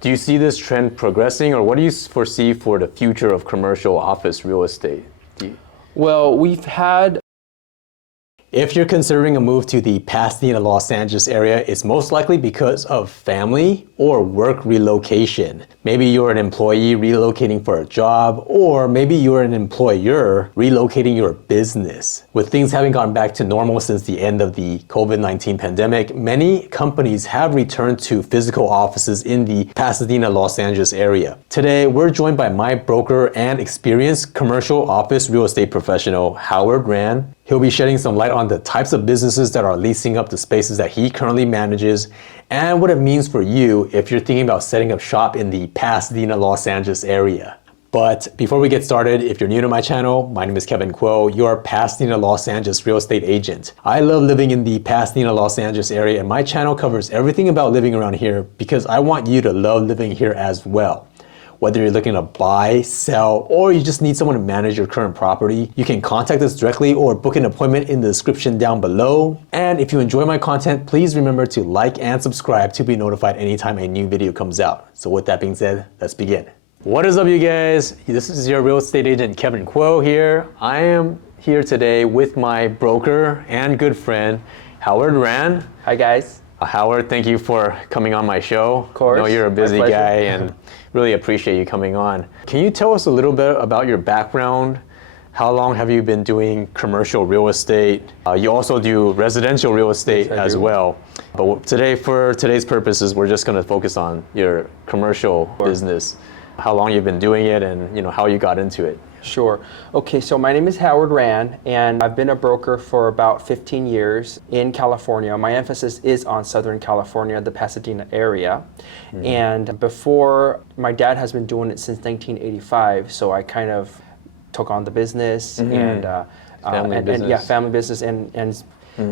Do you see this trend progressing, or what do you foresee for the future of commercial office real estate? Well, we've had If you're considering a move to the Pasadena, Los Angeles area, it's most likely because of family or work relocation. Maybe you're an employee relocating for a job, or maybe you're an employer relocating your business. With things having gone back to normal since the end of the COVID-19 pandemic, many companies have returned to physical offices in the Pasadena, Los Angeles area. Today, we're joined by my broker and experienced commercial office real estate professional, Howard Rand. He'll be shedding some light on the types of businesses that are leasing up the spaces that he currently manages and what it means for you if you're thinking about setting up shop in the Pasadena, Los Angeles area. But before we get started, if you're new to my channel, my name is Kevin Kuo, your Pasadena, Los Angeles real estate agent. I love living in the Pasadena, Los Angeles area, and my channel covers everything about living around here because I want you to love living here as well. Whether you're looking to buy, sell, or you just need someone to manage your current property, you can contact us directly or book an appointment in the description down below. And if you enjoy my content, please remember to like and subscribe to be notified anytime a new video comes out. So with that being said, let's begin. What is up, you guys? This is your real estate agent, Kevin Kuo here. I am here today with my broker and good friend, Howard Rand. Hi guys. Howard, thank you for coming on my show. Of course. I know you're a busy guy and really appreciate you coming on. Can you tell us a little bit about your background? How long have you been doing commercial real estate? You also do residential real estate as well. But today, for today's purposes, we're just going to focus on your commercial business. How long you've been doing it and how you got into it. Sure. Okay, so my name is Howard Rand, and I've been a broker for about 15 years in California. My emphasis is on Southern California, the Pasadena area. Mm-hmm. And before, my dad has been doing it since 1985, so I kind of took on the business and family business, and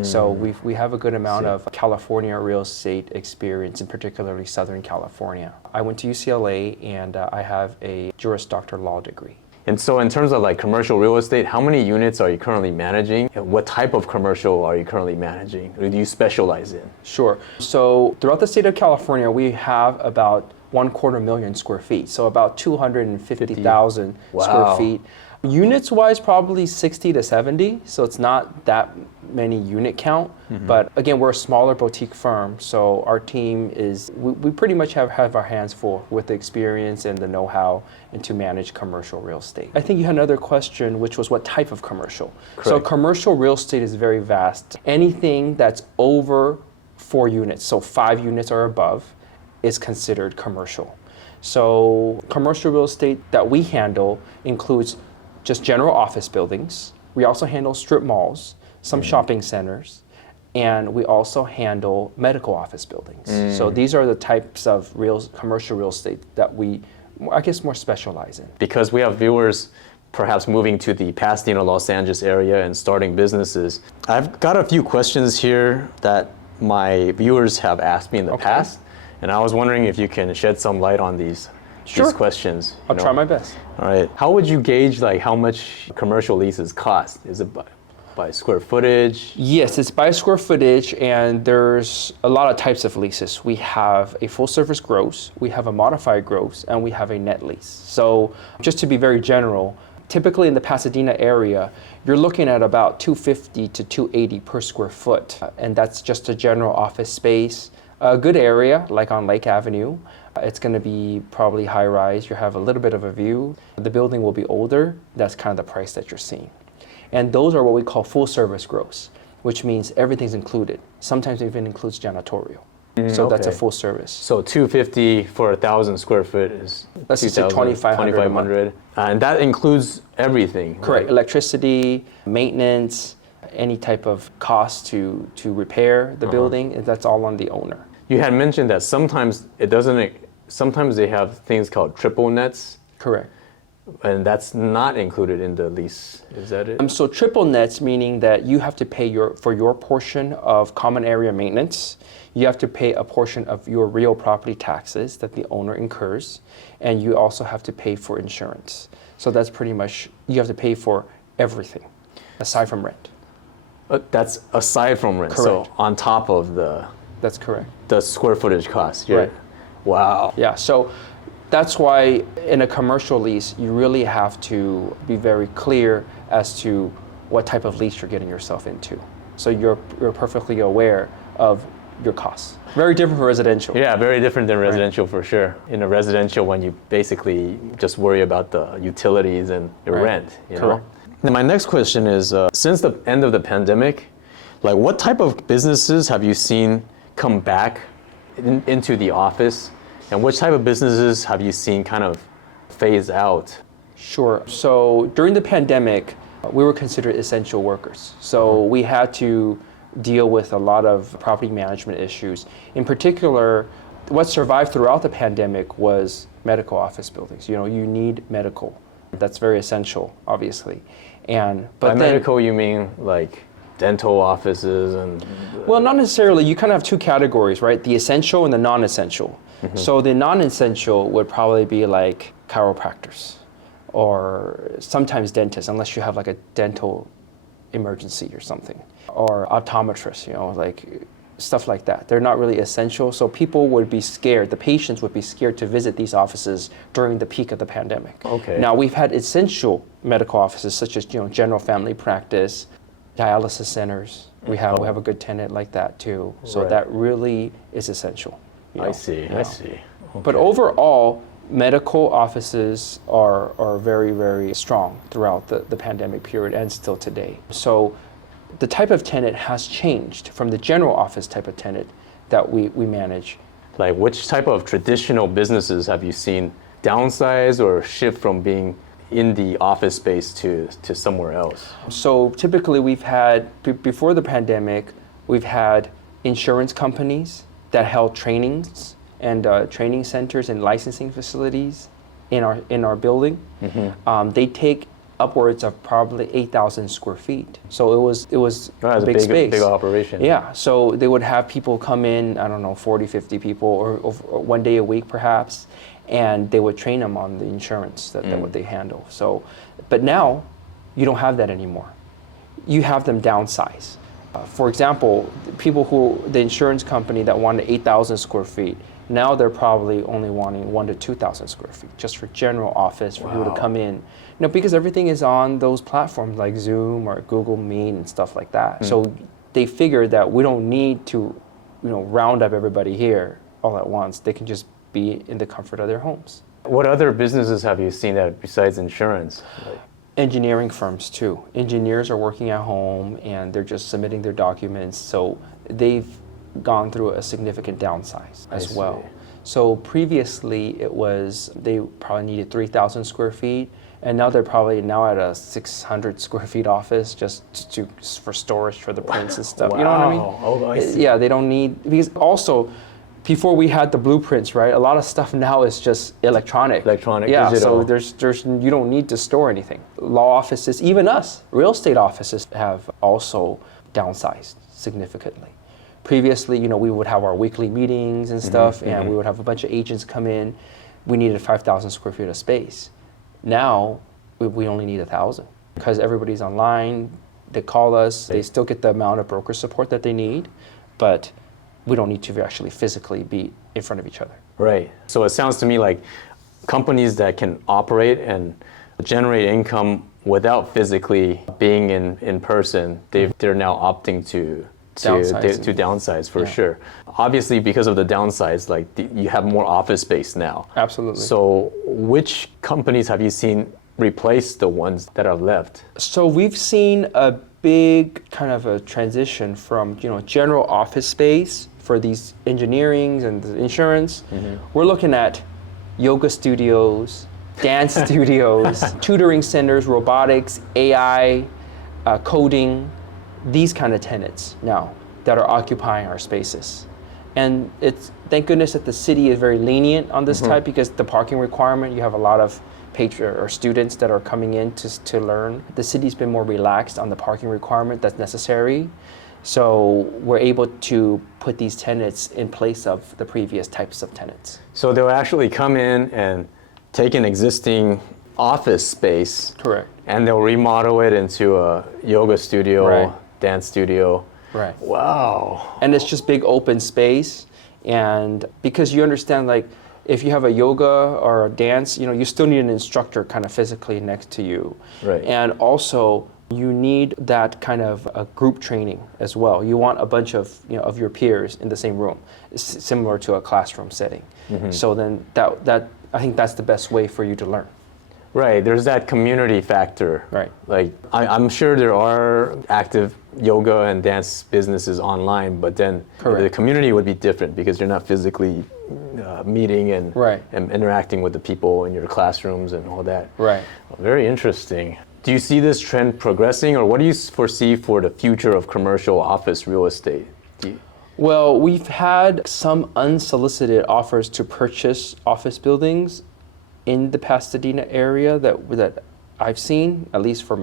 so we have a good amount of California real estate experience, and particularly Southern California. I went to UCLA, and I have a Juris Doctor law degree. And so in terms of like commercial real estate, how many units are you currently managing? What type of commercial are you currently managing? Or do you specialize in? Sure. So throughout the state of California, we have about 250,000 square feet. So about 250,000 square feet. Units wise, probably 60 to 70. So it's not that many unit count. Mm-hmm. But again, we're a smaller boutique firm. So our team is, we pretty much have our hands full with the experience and the know-how and to manage commercial real estate. I think you had another question, which was what type of commercial? Correct. So commercial real estate is very vast. Anything that's over 4 units, so 5 units or above, is considered commercial. So commercial real estate that we handle includes just general office buildings. We also handle strip malls, some shopping centers, and we also handle medical office buildings. So these are the types of commercial real estate that we, I guess, more specialize in. Because we have viewers perhaps moving to the Pasadena, Los Angeles area and starting businesses, I've got a few questions here that my viewers have asked me in the past, and I was wondering if you can shed some light on these questions. I'll try my best. All right. How would you gauge like how much commercial leases cost? Is it by square footage? Yes, it's by square footage, and there's a lot of types of leases. We have a full service gross, we have a modified gross, and we have a net lease. So just to be very general, typically in the Pasadena area, you're looking at about $250 to $280 per square foot, and that's just a general office space. A good area, like on Lake Avenue. It's going to be probably high rise. You have a little bit of a view. The building will be older. That's kind of the price that you're seeing. And those are what we call full service gross, which means everything's included. Sometimes it even includes janitorial. So that's a full service. So $250 for 1,000 square foot is let's say $2,500. And that includes everything. Correct. Right? Electricity, maintenance, any type of cost to repair the building. That's all on the owner. You had mentioned that sometimes they have things called triple nets. Correct. And that's not included in the lease, is that it? So triple nets, meaning that you have to pay for your portion of common area maintenance. You have to pay a portion of your real property taxes that the owner incurs, and you also have to pay for insurance. So that's pretty much, you have to pay for everything, aside from rent. That's aside from rent, correct. So on top of the... That's correct. The square footage cost. Right. Wow. Yeah, so that's why in a commercial lease, you really have to be very clear as to what type of lease you're getting yourself into. So you're perfectly aware of your costs. Very different from residential. Yeah, very different than residential for sure. In a residential, when you basically just worry about the utilities and your rent, you know? Correct. Now, my next question is, since the end of the pandemic, like what type of businesses have you seen come back into the office, and which type of businesses have you seen kind of phase out? Sure. So during the pandemic, we were considered essential workers. So we had to deal with a lot of property management issues. In particular, what survived throughout the pandemic was medical office buildings. You know, you need medical. That's very essential, obviously. But By then, medical, you mean like dental offices and... well, not necessarily. You kind of have two categories, right? The essential and the non-essential. So the non-essential would probably be like chiropractors or sometimes dentists, unless you have like a dental emergency or something, or optometrists, you know, like stuff like that. They're not really essential, so people would be scared, the patients would be scared to visit these offices during the peak of the pandemic. Okay. Now we've had essential medical offices such as, you know, general family practice, dialysis centers. We have a good tenant like that too. So Right. that really is essential. You know? I see. But overall, medical offices are very, very strong throughout the pandemic period and still today. So the type of tenant has changed from the general office type of tenant that we manage. Like which type of traditional businesses have you seen downsize or shift from being in the office space to somewhere else? So typically we've had, before the pandemic, we've had insurance companies that held trainings and training centers and licensing facilities in our building. They take upwards of probably 8,000 square feet. So it was That's a big space. Big operation. Yeah, so they would have people come in, I don't know, 40, 50 people, or one day a week perhaps, and they would train them on the insurance that what they handle. So, but now you don't have that anymore. You have them downsize. For example, the insurance company that wanted 8,000 square feet, now they're probably only wanting 1,000 to 2,000 square feet, just for general office, for people to come in. You know, because everything is on those platforms like Zoom or Google Meet and stuff like that. So they figured that we don't need to, you know, round up everybody here all at once. They can just be in the comfort of their homes. What other businesses have you seen that besides insurance? Engineering firms too. Engineers are working at home and they're just submitting their documents. So they've gone through a significant downsize as well. So previously they probably needed 3,000 square feet, and now they're probably at a 600 square feet office just for storage for the prints and stuff. You know what I mean? Oh, I see. Yeah, they don't need, because also before we had the blueprints, right? A lot of stuff now is just electronic. Yeah, digital. so there's you don't need to store anything. Law offices, even us, real estate offices have also downsized significantly. Previously, you know, we would have our weekly meetings and stuff, and we would have a bunch of agents come in. We needed 5,000 square feet of space. Now, we only need 1,000 because everybody's online. They call us. They still get the amount of broker support that they need, but we don't need to actually physically be in front of each other. Right. So it sounds to me like companies that can operate and generate income without physically being in person, they're now opting to downsize for sure. Obviously, because of the downsize, like you have more office space now. Absolutely. So which companies have you seen replace the ones that are left? So we've seen a big kind of a transition from, you know, general office space for these engineerings and the insurance. We're looking at yoga studios, dance studios, tutoring centers, robotics, AI, coding, these kind of tenants now that are occupying our spaces. And it's, thank goodness that the city is very lenient on this type, because the parking requirement, you have a lot of students that are coming in to learn. The city's been more relaxed on the parking requirement that's necessary. So we're able to put these tenants in place of the previous types of tenants. So they'll actually come in and take an existing office space. Correct. And they'll remodel it into a yoga studio, Right. dance studio. Right. Wow. And it's just big open space, And because you understand, like, if you have a yoga or a dance, you still need an instructor kind of physically next to you. Right. And also, you need that kind of a group training as well. You want a bunch of of your peers in the same room, similar to a classroom setting. So then that I think that's the best way for you to learn. Right, there's that community factor. Right. Like, I'm sure there are active yoga and dance businesses online, but then Correct. the community would be different because you're not physically meeting and, Right. and interacting with the people in your classrooms and all that. Right. Very interesting. Do you see this trend progressing, or what do you foresee for the future of commercial office real estate? Well, we've had some unsolicited offers to purchase office buildings in the Pasadena area that I've seen, at least for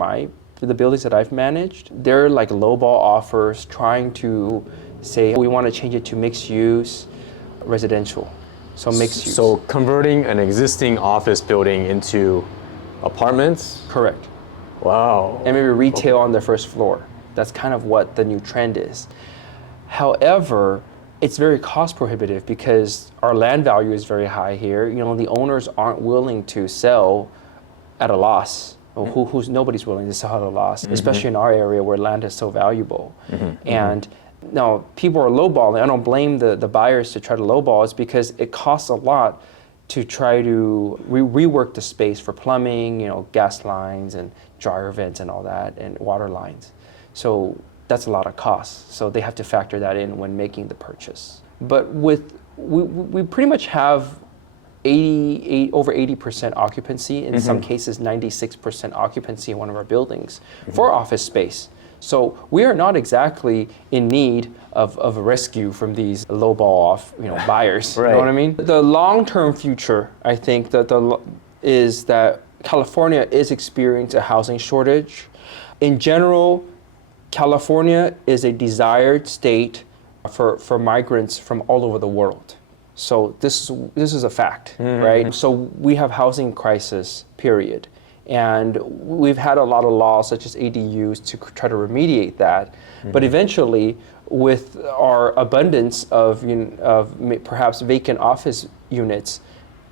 the buildings that I've managed. They're like lowball offers trying to say, we want to change it to mixed use residential. So mixed use. So converting an existing office building into apartments? Correct. Wow. And maybe retail on the first floor. That's kind of what the new trend is. However, it's very cost prohibitive because our land value is very high here. The owners aren't willing to sell at a loss. Well, nobody's willing to sell at a loss, especially in our area where land is so valuable. And now people are lowballing. I don't blame the buyers to try to lowball. It's because it costs a lot to try to rework the space for plumbing, gas lines and dryer vents and all that, and water lines. So that's a lot of costs. So they have to factor that in when making the purchase. But we pretty much have over 80% occupancy, in some cases 96% occupancy in one of our buildings for office space. So we are not exactly in need of a rescue from these lowball off buyers. Right. You know what I mean? The long-term future, I think, is that California is experiencing a housing shortage. In general, California is a desired state for migrants from all over the world. So this is a fact, right? So we have housing crisis, period. And we've had a lot of laws such as ADUs to try to remediate that. But eventually, with our abundance of perhaps vacant office units,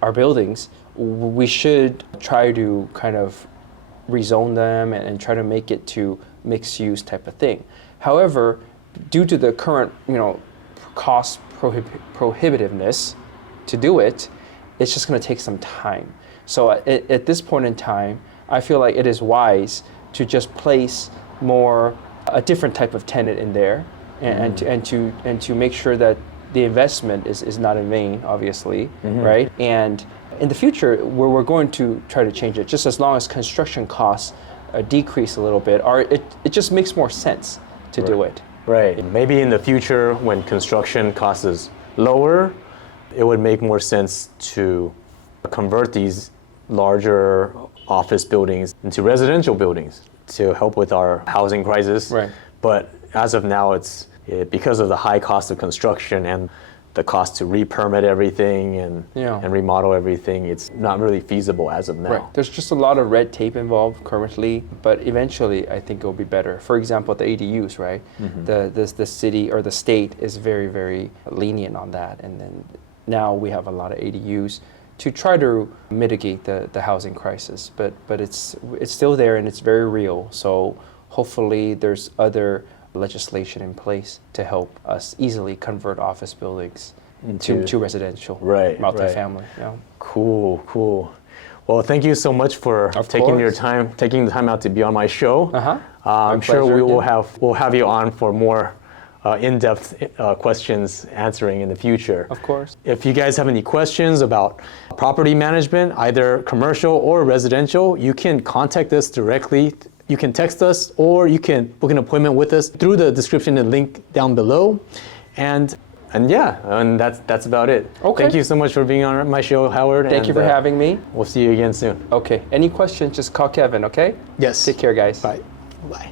our buildings, we should try to kind of rezone them and try to make it to mixed use type of thing. However, due to the current cost prohibitiveness to do it, it's just going to take some time. So at this point in time, I feel like it is wise to just place a different type of tenant in there, and to make sure that the investment is not in vain, obviously, right? And in the future, we're going to try to change it, just as long as construction costs decrease a little bit, or it just makes more sense to do it. Right. Maybe in the future, when construction cost is lower, it would make more sense to convert these larger office buildings into residential buildings to help with our housing crisis. Right. But as of now, it's because of the high cost of construction and the cost to re-permit everything and remodel everything, it's not really feasible as of now. Right. There's just a lot of red tape involved currently, but eventually I think it will be better. For example, the ADUs, right? The city or the state is very, very lenient on that, and then now we have a lot of ADUs to try to mitigate the housing crisis. But it's still there and it's very real. So hopefully there's other legislation in place to help us easily convert office buildings to residential, multifamily. Right. Yeah. Cool. Well, thank you so much for taking the time out to be on my show. I'm sure we'll have you on for more in-depth questions answering in the future. Of course. If you guys have any questions about property management, either commercial or residential, you can contact us directly. You can text us, or you can book an appointment with us through the description and link down below. And that's about it. Okay. Thank you so much for being on my show, Howard. Thank you for having me. We'll see you again soon. Okay. Any questions, just call Kevin, okay? Yes. Take care, guys. Bye. Bye.